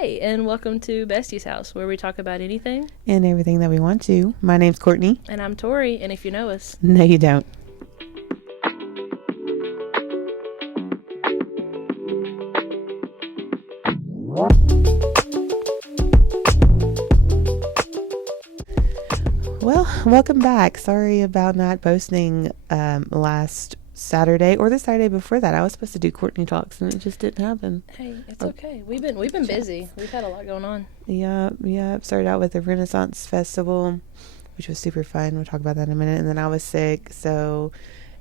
Hey, and welcome to Besties House, where we talk about anything. And everything that we want to. My name's Courtney. And I'm Tori, and if you know us. No, you don't. Well, welcome back. Sorry about not posting last Saturday or the Saturday before that. I was supposed to do Courtney Talks and it just didn't happen. Hey, it's okay. We've been busy. We've had a lot going on. Yeah. Started out with the Renaissance Festival, which was super fun. We'll talk about that in a minute. And then I was sick, so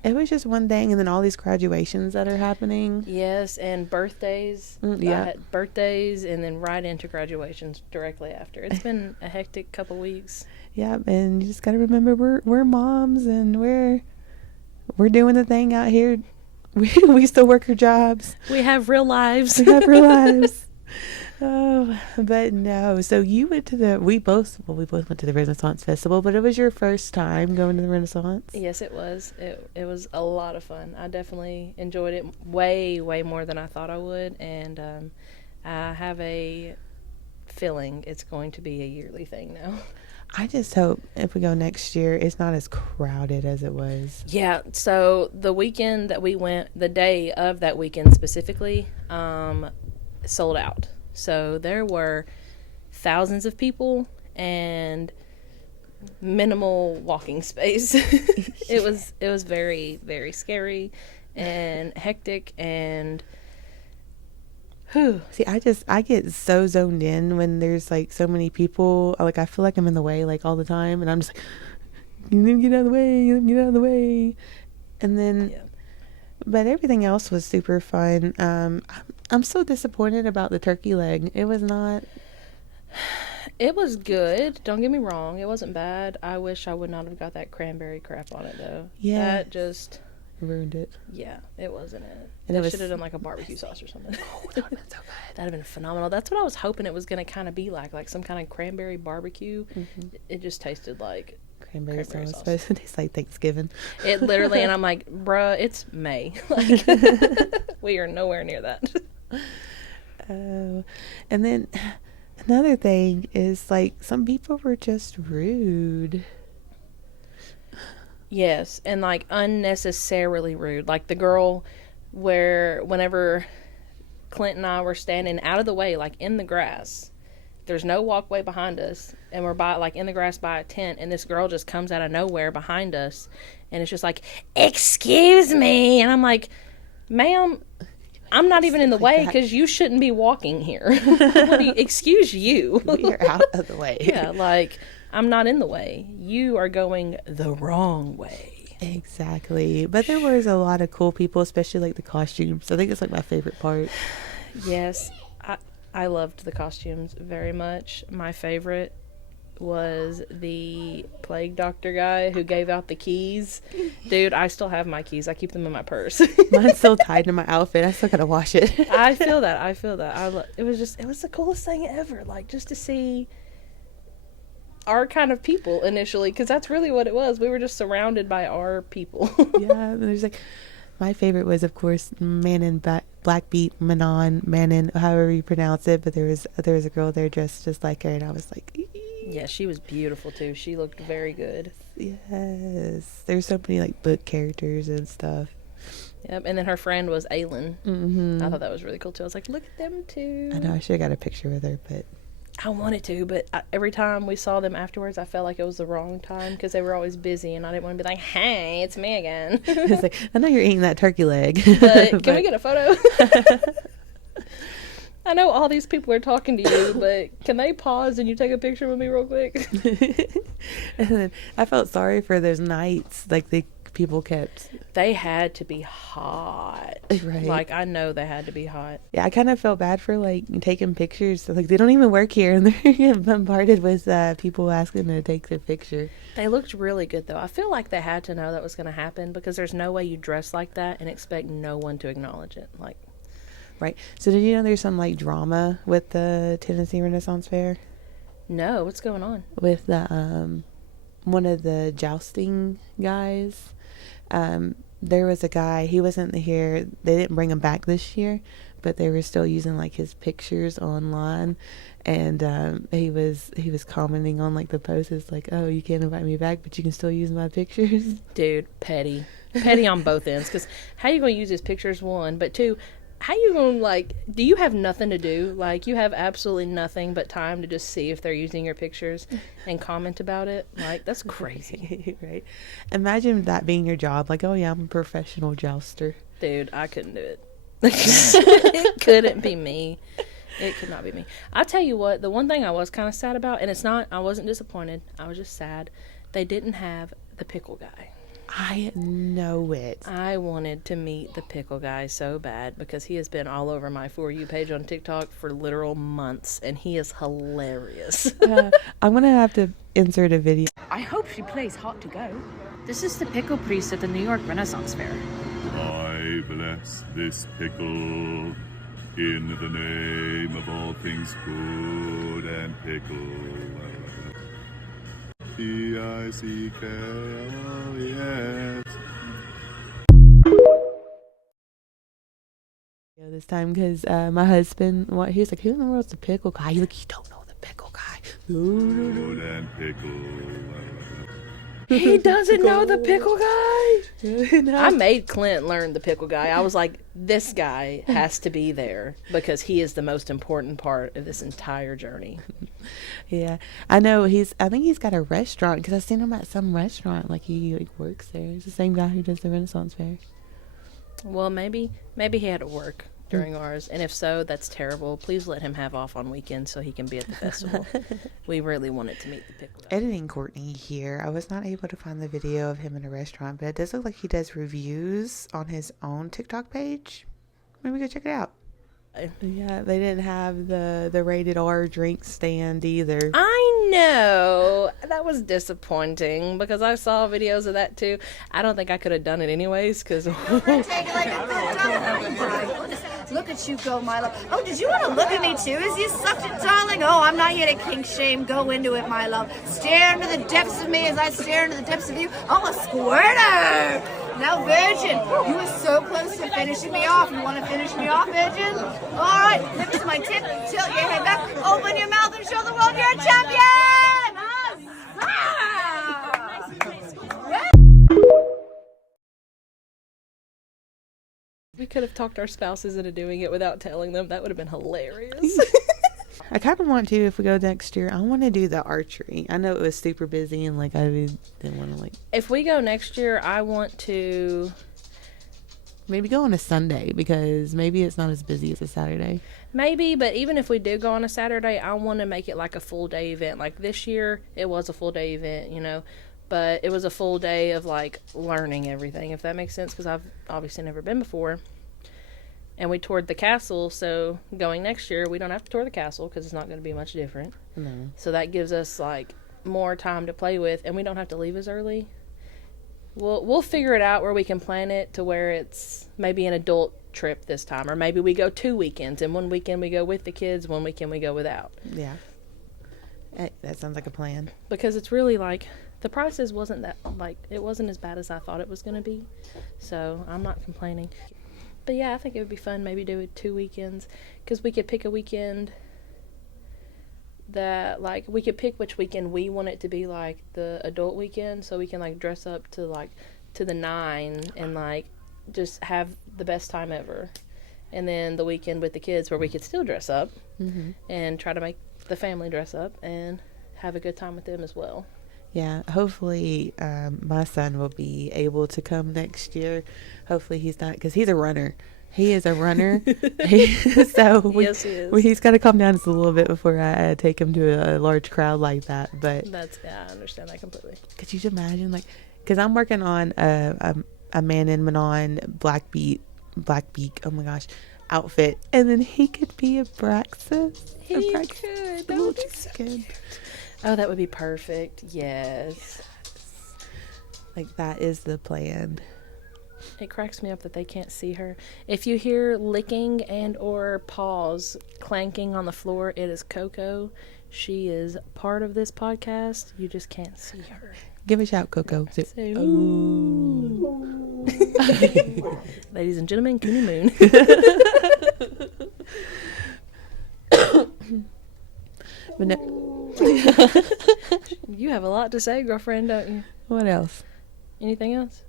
it was just one thing. And then all these graduations that are happening. Yes, and birthdays. Yeah. I had birthdays and then right into graduations directly after. It's been a hectic couple weeks. Yeah, and you just got to remember we're moms and we're doing the thing out here. We still work our jobs. We have real lives. Oh, but no. So you went to we both went to the Renaissance Festival, but it was your first time going to the Renaissance? Yes, it was. It was a lot of fun. I definitely enjoyed it way more than I thought I would, and I have a feeling it's going to be a yearly thing now. I just hope if we go next year, it's not as crowded as it was. Yeah, so the weekend that we went, the day of that weekend specifically, sold out. So there were thousands of people and minimal walking space. It was very, very scary and hectic and See, I get so zoned in when there's like so many people. Like I feel like I'm in the way like all the time, and I'm just like, you need to get out of the way, and then. Yeah. But everything else was super fun. I'm so disappointed about the turkey leg. It was not. It was good. Don't get me wrong. It wasn't bad. I wish I would not have got that cranberry crap on it though. Yeah. That just ruined it. Yeah, it wasn't it. And they should have done like a barbecue sauce or something. Oh, that would have been so good. That'd have been phenomenal. That's what I was hoping it was going to kind of be like some kind of cranberry barbecue. Mm-hmm. It just tasted like cranberry sauce. It tastes like Thanksgiving. It literally, and I'm like, bruh, it's May. Like, we are nowhere near that. Oh, and then another thing is like some people were just rude. Yes, and like unnecessarily rude. Like the girl whenever Clint and I were standing out of the way, like in the grass, there's no walkway behind us, and we're in the grass by a tent, and this girl just comes out of nowhere behind us, and it's just like, excuse me, and I'm like, ma'am, I'm not even in the way because you shouldn't be walking here. Excuse you. You're out of the way. Yeah, like, I'm not in the way. You are going the wrong way. Exactly. But there was a lot of cool people, especially like the costumes. I think it's like my favorite part. Yes, I loved the costumes very much. My favorite was the plague doctor guy who gave out the keys. Dude, I still have my keys. I keep them in my purse. Mine's still tied to my outfit. I still gotta wash it. I feel that. It was the coolest thing ever. Like, just to see our kind of people initially, because that's really what it was. We were just surrounded by our people. Yeah, and there's like, my favorite was, of course, Blackbeat, Manon, however you pronounce it. But there was a girl there dressed just like her, and I was like, yeah, she was beautiful too. She looked very good. Yes, there's so many like book characters and stuff. Yep, and then her friend was Aylin. Mm-hmm. I thought that was really cool too. I was like, look at them too. I know, I should have got a picture with her, but I wanted to, but every time we saw them afterwards, I felt like it was the wrong time because they were always busy, and I didn't want to be like, hey, it's me again. It's like, I know you're eating that turkey leg. But can we get a photo? I know all these people are talking to you, but can they pause and you take a picture with me real quick? And then I felt sorry for those nights, like the people kept. They had to be hot. Right. Like, I know they had to be hot. Yeah, I kind of felt bad for like taking pictures. So, like, they don't even work here, and they're getting bombarded with people asking to take their picture. They looked really good though. I feel like they had to know that was going to happen, because there's no way you dress like that and expect no one to acknowledge it. Like, right. So did you know there's some like drama with the Tennessee Renaissance Fair? No, what's going on? With the one of the jousting guys. There was a guy, he wasn't here, they didn't bring him back this year, but they were still using like his pictures online, and he was commenting on like the posts, like, oh, you can't invite me back, but you can still use my pictures. Dude, petty on both ends. Because how you gonna use his pictures, one, but two, how you gonna, like, do you have nothing to do? Like, you have absolutely nothing but time to just see if they're using your pictures and comment about it? Like, that's crazy. Right? Imagine that being your job. Like, oh yeah, I'm a professional jouster. Dude, I couldn't do it. It couldn't be me. It could not be me. I'll tell you what, the one thing I was kind of sad about, and it's not, I wasn't disappointed, I was just sad, they didn't have the pickle guy. I know it. I wanted to meet the pickle guy so bad because he has been all over my For You page on TikTok for literal months, and he is hilarious. I'm going to have to insert a video. I hope she plays hot to go. This is the pickle priest at the New York Renaissance Fair. I bless this pickle in the name of all things good and pickle. P-I-C-K-L-E-S. This time, because my husband, he was like, who in the world's the pickle guy? Like, you don't know the pickle guy. Good and pickle. He doesn't know the pickle guy. No. I made Clint learn the pickle guy. I was like, this guy has to be there because he is the most important part of this entire journey. Yeah, I know. I think he's got a restaurant, because I've seen him at some restaurant. Like, he like works there. He's the same guy who does the Renaissance Fair. Well, maybe he had to work during ours, and if so, that's terrible. Please let him have off on weekends so he can be at the festival. We really wanted to meet the pickle guy. Editing Courtney here. I was not able to find the video of him in a restaurant, but it does look like he does reviews on his own TikTok page. Maybe go check it out. Yeah, they didn't have the rated R drink stand either. I know. That was disappointing because I saw videos of that too. I don't think I could have done it anyways because... Look at you go, my love. Oh, did you want to look at me too? Is you sucked it, darling? Oh, I'm not here to kink shame. Go into it, my love. Stare into the depths of me as I stare into the depths of you. I'm a squirter. Now, Virgin, you were so close to finishing me off. You want to finish me off, Virgin? All right, lift to my tip, tilt your head back, open your mouth and show the world you're a champion! We could have talked our spouses into doing it without telling them. That would have been hilarious. I kind of want to, if we go next year, I want to do the archery. I know it was super busy and like I didn't want to like. If we go next year, I want to maybe go on a Sunday because maybe it's not as busy as a Saturday. Maybe, but even if we do go on a Saturday, I want to make it like a full day event. Like this year, it was a full day event, you know, but it was a full day of like learning everything, if that makes sense, because I've obviously never been before. And we toured the castle, so going next year, we don't have to tour the castle because it's not going to be much different. No. So that gives us like more time to play with, and we don't have to leave as early. We'll figure it out where we can plan it to where it's maybe an adult trip this time, or maybe we go 2 weekends, and one weekend we go with the kids, one weekend we go without. Yeah. That sounds like a plan. Because it's really like the prices wasn't that like it wasn't as bad as I thought it was going to be, so I'm not complaining. But yeah, I think it would be fun maybe do it 2 weekends, because we could pick a weekend that like we could pick which weekend we want it to be like the adult weekend, so we can like dress up to like to the 9 and like just have the best time ever. And then the weekend with the kids where we could still dress up and try to make the family dress up and have a good time with them as well. Yeah, hopefully my son will be able to come next year. Hopefully he's not, because he's a runner. He is a runner. Yes, he is. He's got to calm down just a little bit before I take him to a large crowd like that. But yeah, I understand that completely. Could you imagine, like, because I'm working on a Man in Manon Black Beak, oh my gosh, outfit, and then he could be a Braxis. He could. That would be so cute. Oh, that would be perfect. Yes. Like, that is the plan. It cracks me up that they can't see her. If you hear licking and or paws clanking on the floor, it is Coco. She is part of this podcast. You just can't see her. Give a shout, Coco. Say, ooh. Ladies and gentlemen, Kenny Moon. But no. You have a lot to say, girlfriend, don't you? What else? Anything else?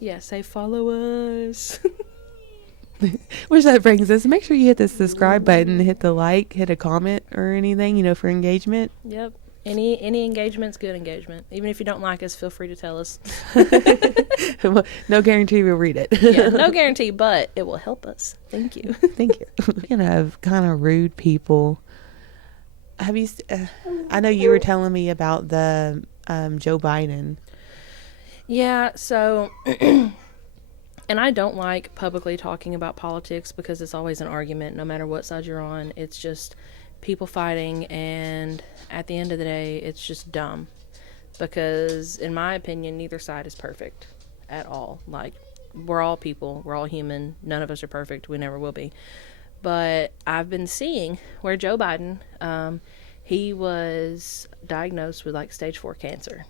Yeah, say follow us. Which that brings us. Make sure you hit the subscribe button, hit the like, hit a comment or anything, for engagement. Yep. Any engagement's good engagement. Even if you don't like us, feel free to tell us. Well, no guarantee we'll read it. Yeah, no guarantee, but it will help us. Thank you. Thank you. Speaking of kind of rude people, have you? I know you were telling me about the Joe Biden. Yeah. So, and I don't like publicly talking about politics because it's always an argument, no matter what side you're on. It's just people fighting, and at the end of the day, it's just dumb. Because, in my opinion, neither side is perfect at all. Like, we're all people, we're all human, none of us are perfect, we never will be. But I've been seeing where Joe Biden, he was diagnosed with like stage 4 cancer,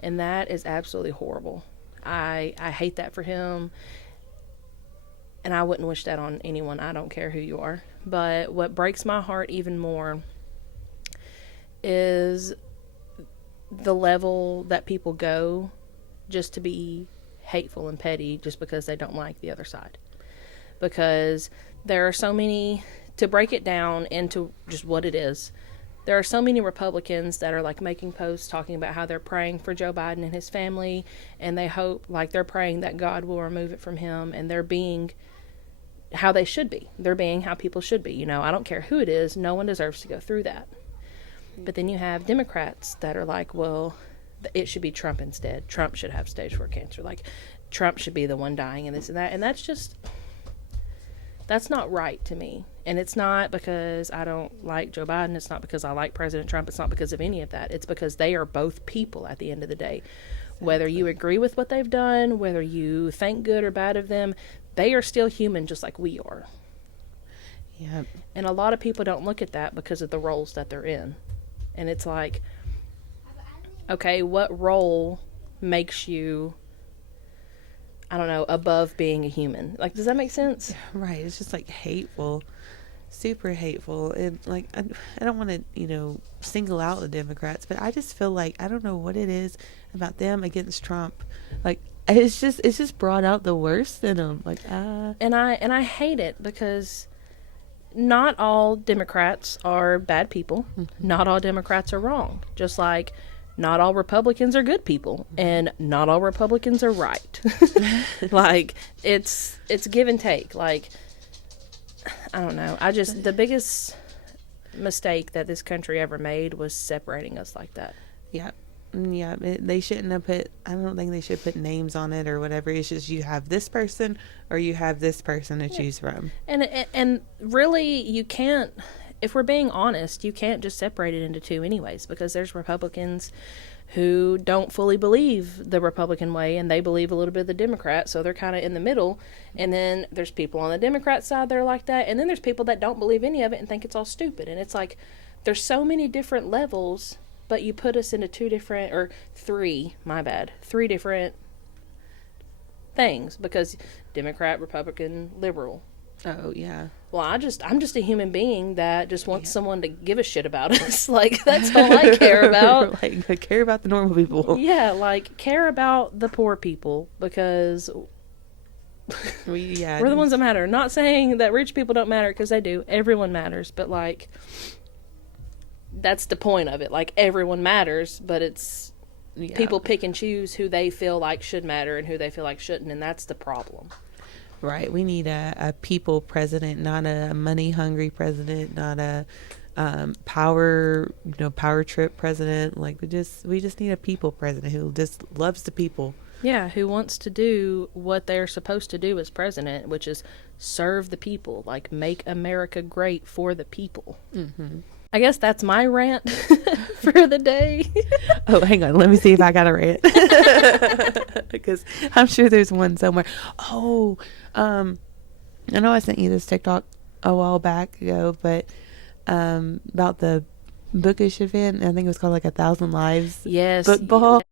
and that is absolutely horrible. I hate that for him, and I wouldn't wish that on anyone. I don't care who you are. But what breaks my heart even more is the level that people go just to be hateful and petty just because they don't like the other side. Because there are so many, to break it down into just what it is, there are so many Republicans that are like making posts talking about how they're praying for Joe Biden and his family, and they hope, like, they're praying that God will remove it from him, and they're being how they should be. They're being how people should be. I don't care who it is, no one deserves to go through that. But then you have Democrats that are like, well, it should be Trump instead. Trump should have stage 4 cancer. Like, Trump should be the one dying and this and that. And that's not right to me. And it's not because I don't like Joe Biden. It's not because I like President Trump. It's not because of any of that. It's because they are both people at the end of the day. Exactly. Whether you agree with what they've done, whether you think good or bad of them, they are still human just like we are. Yep. And a lot of people don't look at that because of the roles that they're in. And it's like, okay, what role makes you, I don't know, above being a human? Like, does that make sense? Right. It's just like hateful, super hateful. And like, I don't want to, single out the Democrats, but I just feel like, I don't know what it is about them against Trump. Like, it's just brought out the worst in them. Like, And I hate it because not all Democrats are bad people. Mm-hmm. Not all Democrats are wrong. Just like not all Republicans are good people, and not all Republicans are right. Like, it's give and take. Like, I don't know. The biggest mistake that this country ever made was separating us like that. Yeah. Yeah, they shouldn't have I don't think they should put names on it or whatever. It's just you have this person or you have this person to choose from. And really, you can't, if we're being honest, you can't just separate it into two anyways, because there's Republicans who don't fully believe the Republican way, and they believe a little bit of the Democrat, so they're kind of in the middle. And then there's people on the Democrat side that are like that, and then there's people that don't believe any of it and think it's all stupid. And it's like, there's so many different levels, but you put us into three different things, because Democrat, Republican, liberal. Oh, yeah. Well, I'm just a human being that just wants someone to give a shit about us. Like, that's all I care about. Like, care about the normal people. Yeah, like, care about the poor people, because we're the ones that matter. Not saying that rich people don't matter, because they do. Everyone matters, but, like, that's the point of it. Like, everyone matters, but it's people pick and choose who they feel like should matter and who they feel like shouldn't, and that's the problem. Right. We need a people president, not a money hungry president, not a power trip president. Like, we just need a people president who just loves the people. Yeah, who wants to do what they're supposed to do as president, which is serve the people, like, make America great for the people. Mm-hmm. I guess that's my rant for the day. Oh, hang on. Let me see if I got a rant. Because I'm sure there's one somewhere. Oh, I know I sent you this TikTok a while back ago, but about the bookish event. I think it was called like 1,000 Lives. Yes. Book ball.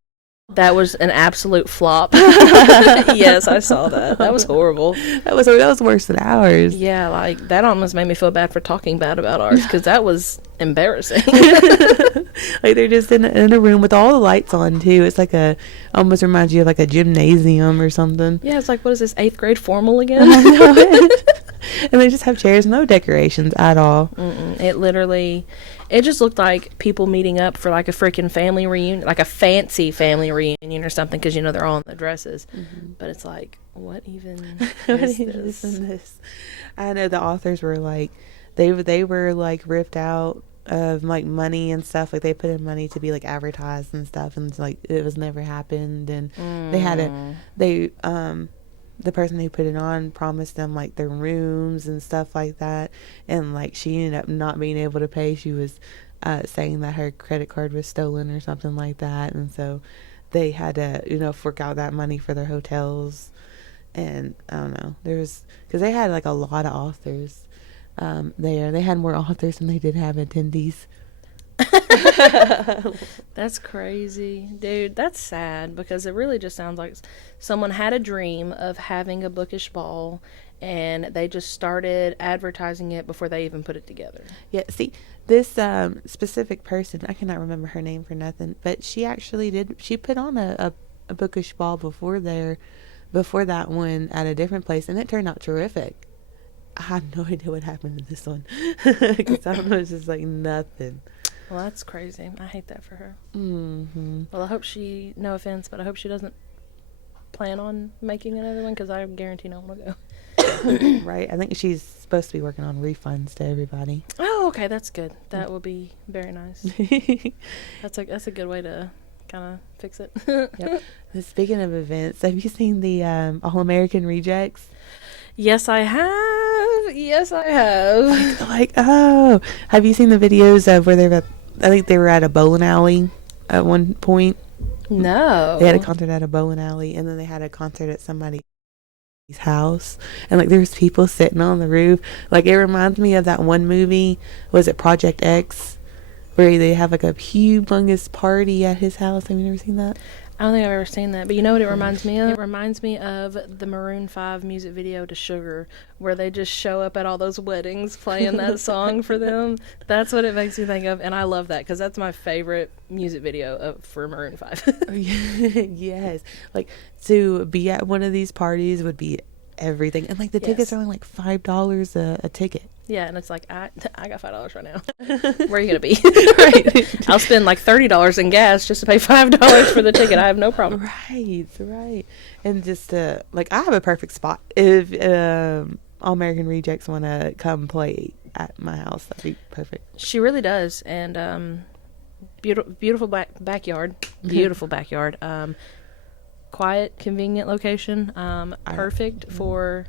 That was an absolute flop. Yes, I saw that. That was horrible. That was worse than ours. Yeah, like that almost made me feel bad for talking bad about ours because that was embarrassing. Like they're just in a room with all the lights on too. It's like almost reminds you of like a gymnasium or something. Yeah, it's like, what is this, 8th grade formal again? I know it. And they just have chairs, no decorations at all. It just looked like people meeting up for like a freaking family reunion, like a fancy family reunion or something, because they're all in the dresses. But it's like, what even is this? I know the authors were like, they were like ripped out of like money and stuff. Like they put in money to be like advertised and stuff, and it's like it was never happened. And the person who put it on promised them like their rooms and stuff like that, and like she ended up not being able to pay. She was saying that her credit card was stolen or something like that, and so they had to fork out that money for their hotels. And I don't know, because they had like a lot of authors there. They had more authors than they did have attendees. That's crazy, dude. That's sad, because it really just sounds like someone had a dream of having a bookish ball and they just started advertising it before they even put it together. Yeah, see, this specific person, I cannot remember her name for nothing, but she actually she put on a bookish ball before that one at a different place, and it turned out terrific. I have no idea what happened to this one, because I don't know, it's just like nothing. Well, that's crazy. I hate that for her. Mm-hmm. Well, I hope no offense, but I hope she doesn't plan on making another one, because I guarantee no one will go. Right. I think she's supposed to be working on refunds to everybody. Oh, okay. That's good. That will be very nice. That's a good way to kind of fix it. Yep. Speaking of events, have you seen the All-American Rejects? Yes, I have. Have you seen the videos of where I think they were at a bowling alley at one point? No. They had a concert at a bowling alley, and then they had a concert at somebody's house, and like there's people sitting on the roof. Like it reminds me of that one movie, was it Project X, where they have like a humongous party at his house. Have you ever seen that? I don't think I've ever seen that, but you know what it reminds me of? It reminds me of the Maroon 5 music video to Sugar, where they just show up at all those weddings playing that song for them. That's what it makes me think of, and I love that, because that's my favorite music video for Maroon 5. Yes. Like, to be at one of these parties would be everything. And, like, the tickets are only, like, $5 a ticket. Yeah, and it's like, I got $5 right now. Where are you going to be? Right. I'll spend like $30 in gas just to pay $5 for the ticket. I have no problem. Right. And just like, I have a perfect spot. If All American Rejects want to come play at my house, that'd be perfect. She really does. And beautiful backyard. Beautiful backyard. Quiet, convenient location. Perfect for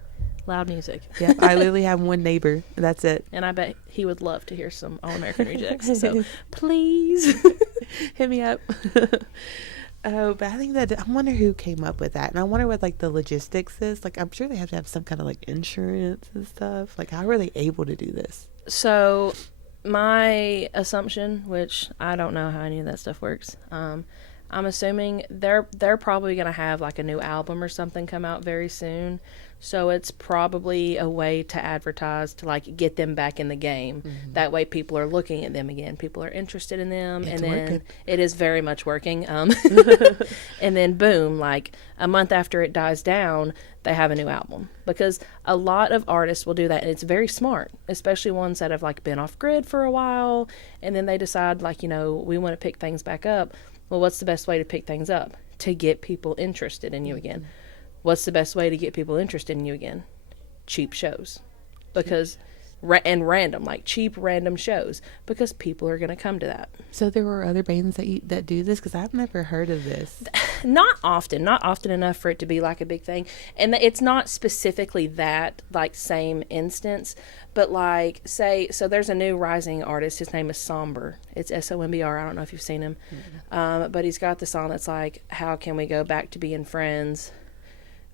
loud music. Yeah, I literally have one neighbor. That's it. And I bet he would love to hear some All-American Rejects. So please hit me up. Oh, but I think I wonder who came up with that. And I wonder what like the logistics is. Like, I'm sure they have to have some kind of like insurance and stuff. Like, how are they able to do this? So my assumption, which I don't know how any of that stuff works, I'm assuming they're probably going to have like a new album or something come out very soon. So it's probably a way to advertise to like get them back in the game. Mm-hmm. That way people are looking at them again. People are interested in them. It's and then working. It is very much working. And then boom, like a month after it dies down, they have a new album. Because a lot of artists will do that, and it's very smart, especially ones that have like been off grid for a while, and then they decide like, we want to pick things back up. Well, what's the best way to pick things up? To get people interested in you again. What's the best way to get people interested in you again? Cheap shows. Because, and random, like cheap random shows. Because people are going to come to that. So there were other bands that do this? Because I've never heard of this. Not often enough for it to be like a big thing. And it's not specifically that, like, same instance. But, like, so there's a new rising artist. His name is Somber. It's SOMBR. I don't know if you've seen him. Mm-hmm. But he's got the song that's like, how can we go back to being friends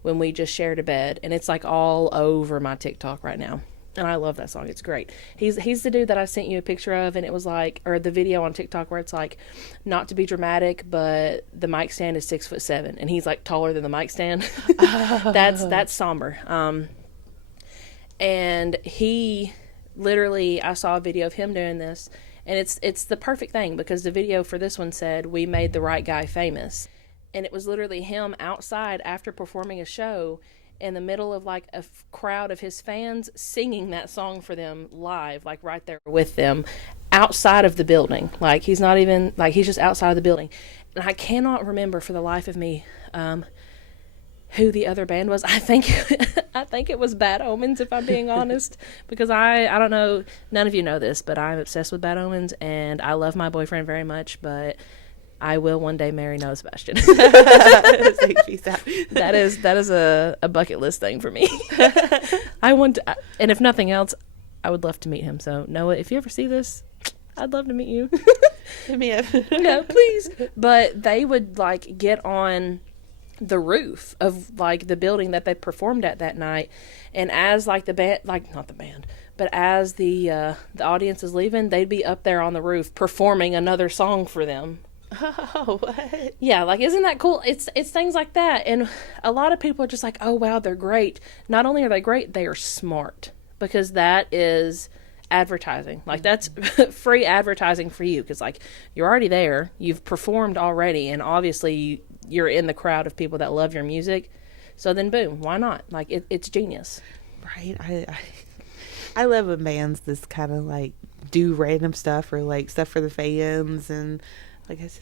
when we just shared a bed? And it's like all over my TikTok right now. And I love that song. It's great. He's the dude that I sent you a picture of, and it was like, or the video on TikTok where it's like, not to be dramatic, but the mic stand is 6'7", and he's like taller than the mic stand. That's somber. And he literally, I saw a video of him doing this, and it's the perfect thing because the video for this one said, "We made the right guy famous," and it was literally him outside after performing a show, in the middle of like a crowd of his fans, singing that song for them live, like right there with them, outside of the building. Like he's not even, like he's just outside of the building. And I cannot remember for the life of me who the other band was. I think it was Bad Omens, if I'm being honest, because I don't know, none of you know this, but I'm obsessed with Bad Omens, and I love my boyfriend very much, but I will one day marry Noah Sebastian. That is a bucket list thing for me. I want to, and if nothing else, I would love to meet him. So Noah, if you ever see this, I'd love to meet you. Hit me up. No, please. But they would like get on the roof of like the building that they performed at that night, and as like the band, like not the band, but as the audience is leaving, they'd be up there on the roof performing another song for them. Oh, what? Yeah, like, isn't that cool? It's things like that. And a lot of people are just like, oh, wow, they're great. Not only are they great, they are smart, because that is advertising. Like, that's free advertising for you, because, like, you're already there. You've performed already, and obviously you're in the crowd of people that love your music. So then, boom, why not? Like, it's genius. Right. I love when bands just kind of, like, do random stuff or, like, stuff for the fans, and like it's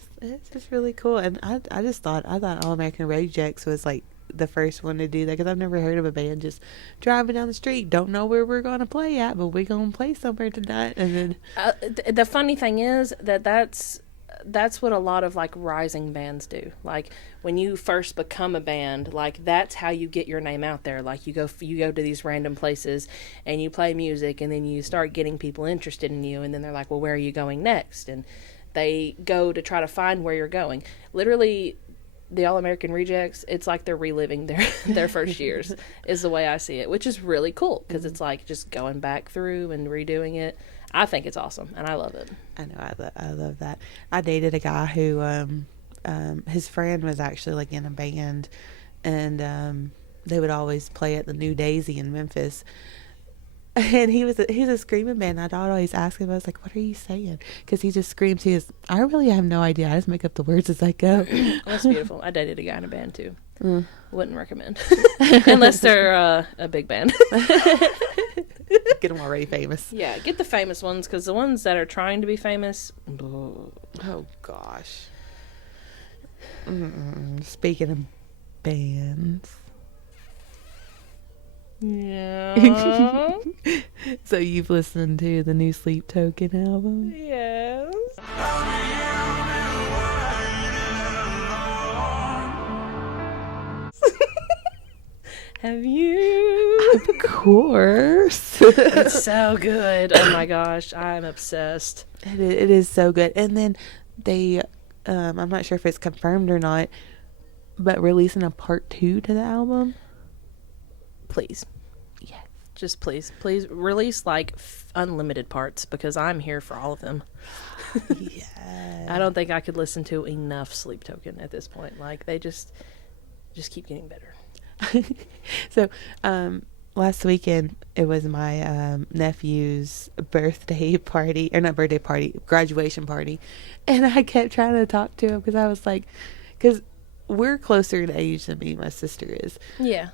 just really cool. And I thought All American Rejects was like the first one to do that, because I've never heard of a band just driving down the street, don't know where we're going to play at, but we're going to play somewhere tonight. And then the funny thing is that's what a lot of like rising bands do. Like when you first become a band, like that's how you get your name out there. Like you go to these random places and you play music, and then you start getting people interested in you, and then they're like, well, where are you going next? And they go to try to find where you're going. Literally, the All American Rejects, it's like they're reliving their first years, is the way I see it, which is really cool, because it's like just going back through and redoing it. I think it's awesome, and I love it. I know, I love that. I dated a guy who, his friend was actually like in a band, and they would always play at the New Daisy in Memphis. And he's a screaming man. I'd always ask him, I was like, what are you saying? Because he just screams. I really have no idea. I just make up the words as I go. That's beautiful. I dated a guy in a band too. Wouldn't recommend. Unless they're a big band. Get them already famous. Yeah, get the famous ones, because the ones that are trying to be famous, oh gosh. Speaking of bands. Yeah. So you've listened to the new Sleep Token album? Yes. Have you? Of course. It's so good. Oh my gosh, I'm obsessed. It is so good. And then they, I'm not sure if it's confirmed or not, but releasing a part 2 to the album. Please. Yes. Just please release like unlimited parts, because I'm here for all of them. Yeah. I don't think I could listen to enough Sleep Token at this point. Like they just keep getting better. So, last weekend it was my nephew's birthday party, or not birthday party, graduation party, and I kept trying to talk to him, because I was like, because we're closer in age than me and my sister is. Yeah.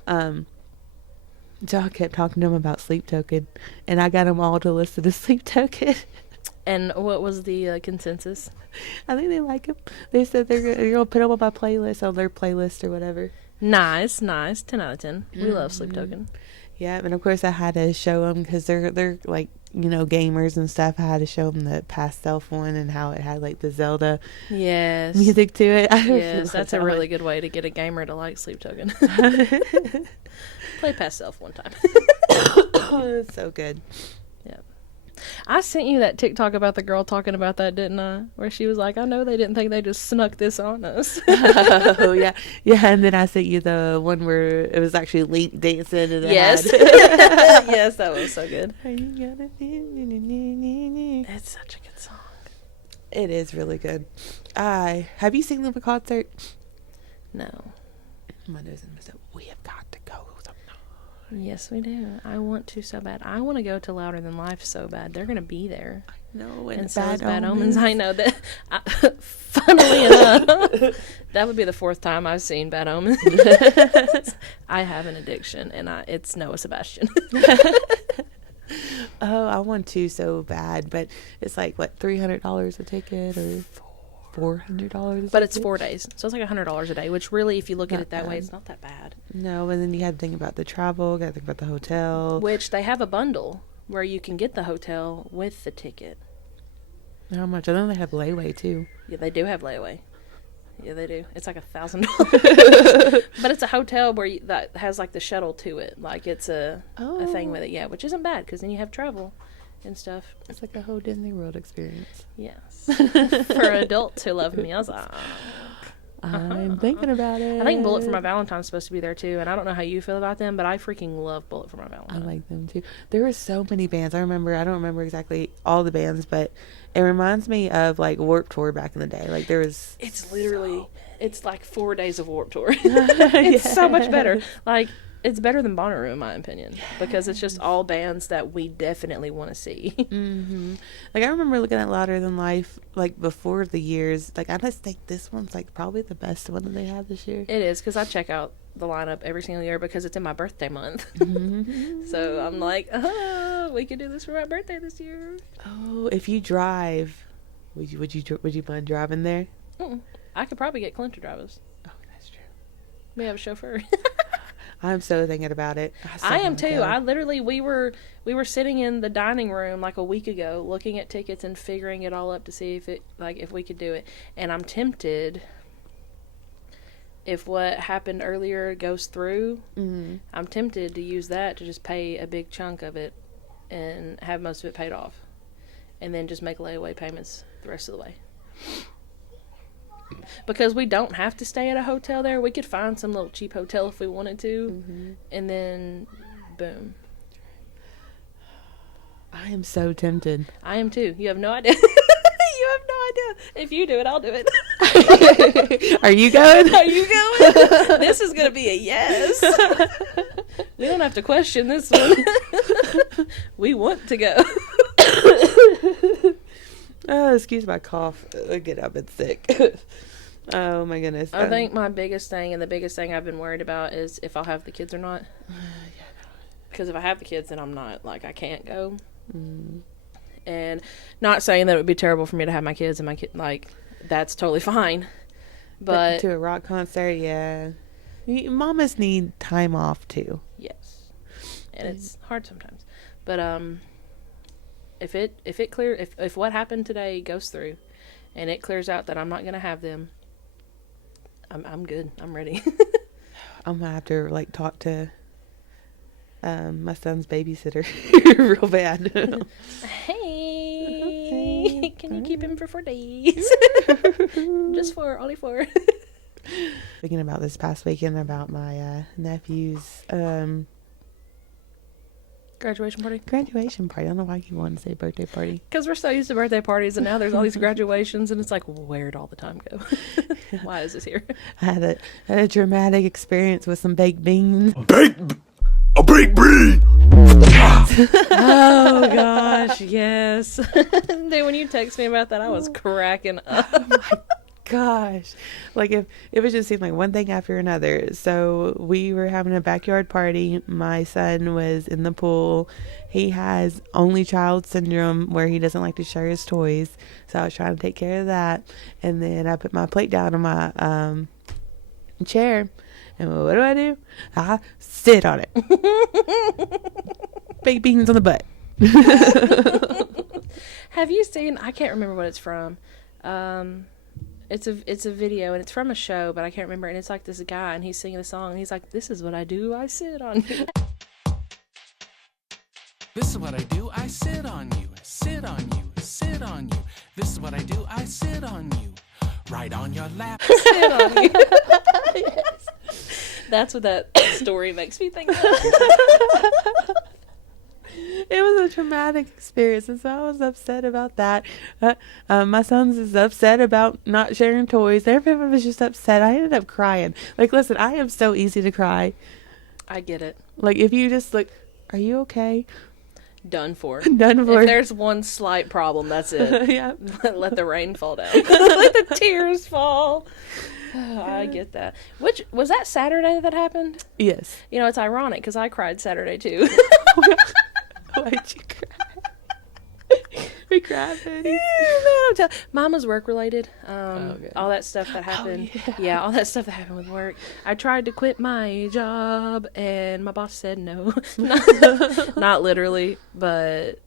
So I kept talking to him about Sleep Token, and I got them all to listen to Sleep Token. And what was the consensus? I think they like him. They said they're going to put them on my playlist, on their playlist or whatever. Nice. 10 out of 10. We love Sleep Token. Yeah, and of course I had to show them, because they're like, you know, gamers and stuff. I had to show them the Past Self one, and how it had like the Zelda music to it. Yes, that's a really good way to get a gamer to like Sleep Token. Play Past Self one time. Oh, it's so good. Yeah. I sent you that TikTok about the girl talking about that, didn't I? Where she was like, I know they didn't think they just snuck this on us. Oh, yeah. Yeah, and then I sent you the one where it was actually Link dancing. And yes. Yes, that was so good. Are you gonna be? It's such a good song. It is really good. Have you seen them in concert? No. My nose is messed up. We have got to go. Yes, we do. I want to so bad. I want to go to Louder Than Life so bad. They're going to be there. No, and so is Bad Omens. I know that. Funnily enough, that would be the 4th time I've seen Bad Omens. I have an addiction, and it's Noah Sebastian. Oh, I want to so bad, but it's like, what, $300 a ticket or $400 but it's 4 days, so it's like $100 a day, which really, if you look at it that way, it's not that bad. No, and then you had to think about the travel, got to think about the hotel, which they have a bundle where you can get the hotel with the ticket. How much? I know they have layaway too. Yeah, they do have layaway. Yeah, they do. It's like $1,000, but it's a hotel where that has like the shuttle to it, like it's a thing with it. Yeah, which isn't bad because then you have travel and stuff. It's like a whole Disney World experience. Yes, for adults who love me. I was like, I'm thinking about it. I think Bullet for My Valentine's supposed to be there too, and I don't know how you feel about them, but I freaking love Bullet for My Valentine. I like them too. There were so many bands. I don't remember exactly all the bands, but it reminds me of like Warped Tour back in the day. Like there was. It's literally, it's like 4 days of Warped Tour. It's so much better. Like it's better than Bonnaroo in my opinion, because it's just all bands that we definitely want to see. Mm-hmm. Like I remember looking at Louder Than Life like before the years. Like I just think this one's like probably the best one that they have this year. It is, because I check out the lineup every single year because it's in my birthday month. So I'm like, we could do this for my birthday this year. Oh, if you drive, would you mind driving there? I could probably get Clint to drive us. Oh, that's true. We have a chauffeur. I'm so thinking about it. I am too. I literally, we were sitting in the dining room like a week ago looking at tickets and figuring it all up to see if we could do it. And I'm tempted, if what happened earlier goes through, I'm tempted to use that to just pay a big chunk of it and have most of it paid off. And then just make layaway payments the rest of the way. Because we don't have to stay at a hotel there. We could find some little cheap hotel if we wanted to. And then, boom. I am so tempted. I am too. You have no idea. You have no idea. If you do it, I'll do it. Are you going? Are you going? This is going to be a yes. We don't have to question this one. We want to go. Oh, excuse my cough. Again, I've been sick. Oh my goodness. I think my biggest thing, and the biggest thing I've been worried about, is if I'll have the kids or not. Because if I have the kids, then I'm not, like, I can't go. And not saying that it would be terrible for me to have my kids and my kid, like, that's totally fine. But to a rock concert, yeah. Mamas need time off too. Yes. And it's hard sometimes. But if what happened today goes through and it clears out that I'm not going to have them, I'm good. I'm ready. I'm going to have to like talk to my son's babysitter real bad. Hey, can you keep him for 4 days? Just 4, only 4. Thinking about this past weekend about my nephew's graduation party. I don't know why you want to say birthday party. Because we're so used to birthday parties, and now there's all these graduations, and it's like, where'd all the time go? Why is this here? I had a dramatic experience with some baked beans. A baked bean! Oh gosh, yes. Dude, when you text me about that, I was cracking up. Oh my gosh. Like if it was just seemed like one thing after another. So we were having a backyard party. My son was in the pool. He has only child syndrome where he doesn't like to share his toys. So I was trying to take care of that. And then I put my plate down on my chair. And what do? I sit on it. Baked beans on the butt. Have you seen, I can't remember what it's from. It's a video, and it's from a show, but I can't remember. And it's like this guy, and he's singing a song, and he's like, "This is what I do, I sit on you." This is what I do, I sit on you. sit on you, sit on you. This is what I do, I sit on you, right on your lap. Sit on you. Yes. That's what that story makes me think of. It was a traumatic experience, and so I was upset about that. My son's is upset about not sharing toys. Everyone was just upset. I ended up crying. Like, listen, I am so easy to cry. I get it. Like, if you just like, are you okay? Done for. Done for. If there's one slight problem, that's it. Yeah. Let the rain fall down. Let the tears fall. I get that. Which, was that Saturday that happened? Yes. You know, it's ironic because I cried Saturday too. Why'd you cry? We cried, baby. Mine was work related. Okay. All that stuff that happened. Oh, yeah, all that stuff that happened with work. I tried to quit my job, and my boss said no. Not literally, but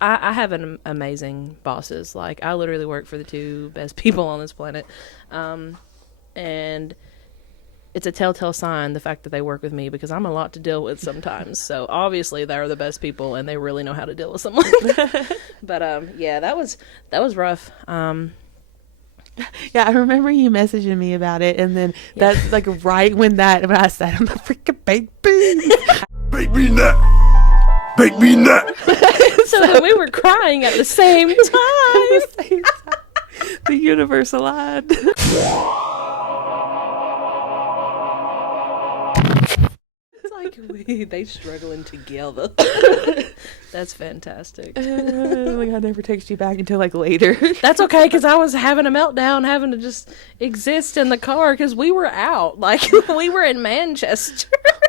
I have an amazing bosses. Like, I literally work for the two best people on this planet, and it's a telltale sign, the fact that they work with me, because I'm a lot to deal with sometimes. So obviously they're the best people and they really know how to deal with someone. But yeah, that was rough. Yeah, I remember you messaging me about it, and then that's like right when I sat on the freaking baked beans. Baked bean that! Baked bean that! So then we were crying at the same time. The universe aligned. They struggling together. That's fantastic. Like, I never text you back until like later. That's okay, because I was having a meltdown, having to just exist in the car because we were out. Like, we were in Manchester.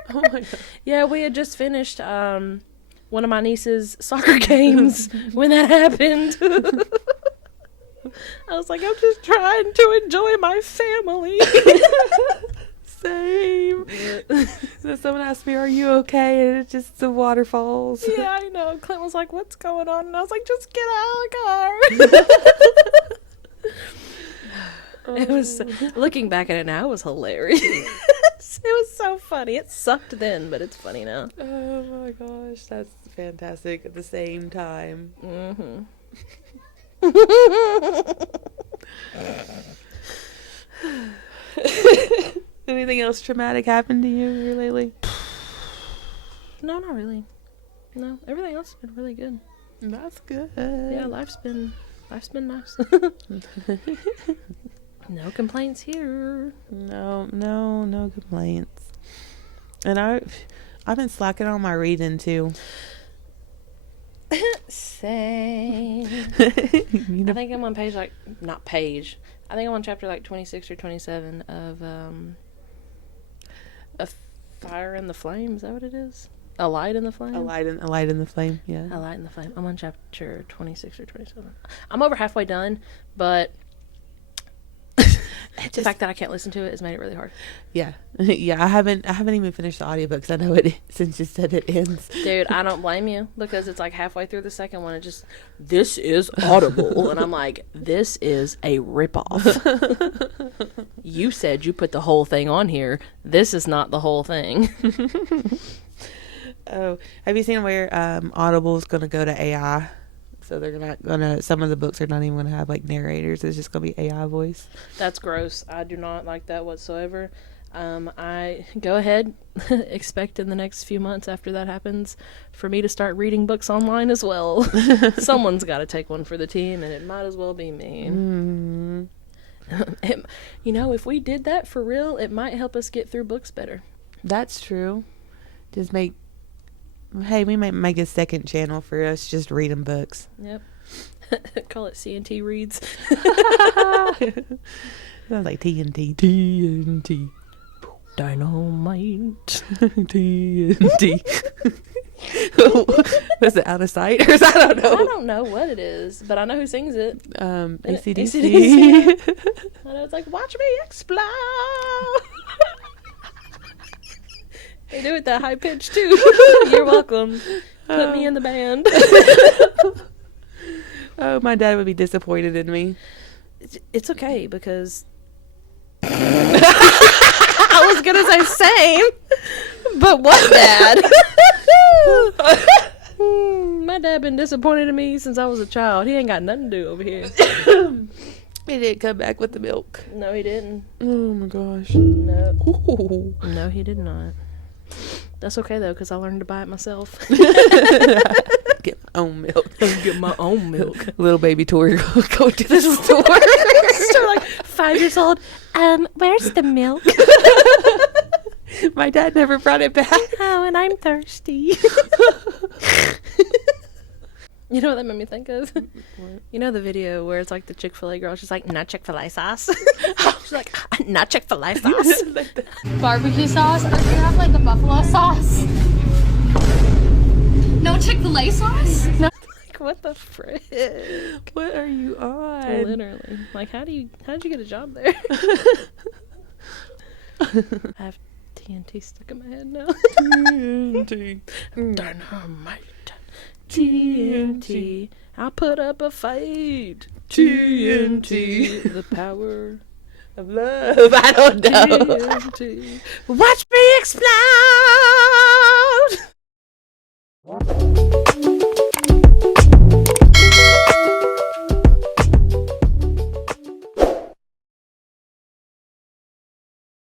Oh my god. Yeah, we had just finished one of my niece's soccer games when that happened. I was like, I'm just trying to enjoy my family. Same. So someone asked me, "Are you okay?" And it's just the waterfalls. Yeah, I know. Clint was like, "What's going on?" And I was like, "Just get out of the car." It was, looking back at it now, it was hilarious. It was so funny. It sucked then, but it's funny now. Oh my gosh, that's fantastic. At the same time. Mm-hmm. Anything else traumatic happened to you here lately? No, not really. No, everything else has been really good. That's good. Yeah, life's been nice. No complaints here. No complaints. And I've been slacking on my reading too. Same. You know, I think I'm on I think I'm on chapter like 26 or 27 of A Fire in the Flame. Is that what it is? A Light in the Flame? a light in the flame, yeah. A Light in the Flame. I'm on chapter 26 or 27. I'm over halfway done, but the fact that I can't listen to it has made it really hard. Yeah. Yeah, I haven't even finished the audiobook, because I know it since you said it ends. Dude, I don't blame you, because it's like halfway through the second one, this is Audible. And I'm like, this is a ripoff. You said you put the whole thing on here. This is not the whole thing. Oh, have you seen where Audible's going to go to AI? So they're not going to, some of the books are not even going to have like narrators. It's just going to be AI voice. That's gross. I do not like that whatsoever. I go ahead, expect in the next few months after that happens for me to start reading books online as well. Someone's got to take one for the team, and it might as well be me. Mm. If we did that for real, it might help us get through books better. That's true. We might make a second channel for us just reading books. Yep. Call it C&T Reads. Sounds like TNT. Dynamite. TNT. Was it Out of Sight? Or I don't know. I don't know what it is, but I know who sings it. AC/DC. I know, it's like, watch me explode. They do it that high pitch too. You're welcome. Put me in the band. Oh, my dad would be disappointed in me. It's okay, because I was gonna say same, but what, Dad? My dad been disappointed in me since I was a child. He ain't got nothing to do over here. He didn't come back with the milk. No, he didn't. Oh my gosh. No. Ooh. No, he did not. That's okay, though, because I learned to buy it myself. Get my own milk. Get my own milk. Little baby Tori go to the store. Still like 5 years old. Where's the milk? My dad never brought it back. Oh, and I'm thirsty. You know what that made me think of? What? You know the video where it's like the Chick-fil-A girl, she's like, not Chick-fil-A sauce? She's like, not Chick-fil-A sauce. Barbecue sauce? Or do you have like the buffalo sauce? No Chick-fil-A sauce? No. Like, what the frick? What are you on? Literally. Like, how did you get a job there? I have TNT stuck in my head now. TNT. Dynamite. TNT. I'll put up a fight. TNT. The power of love. I don't know. TNT. Watch me explode.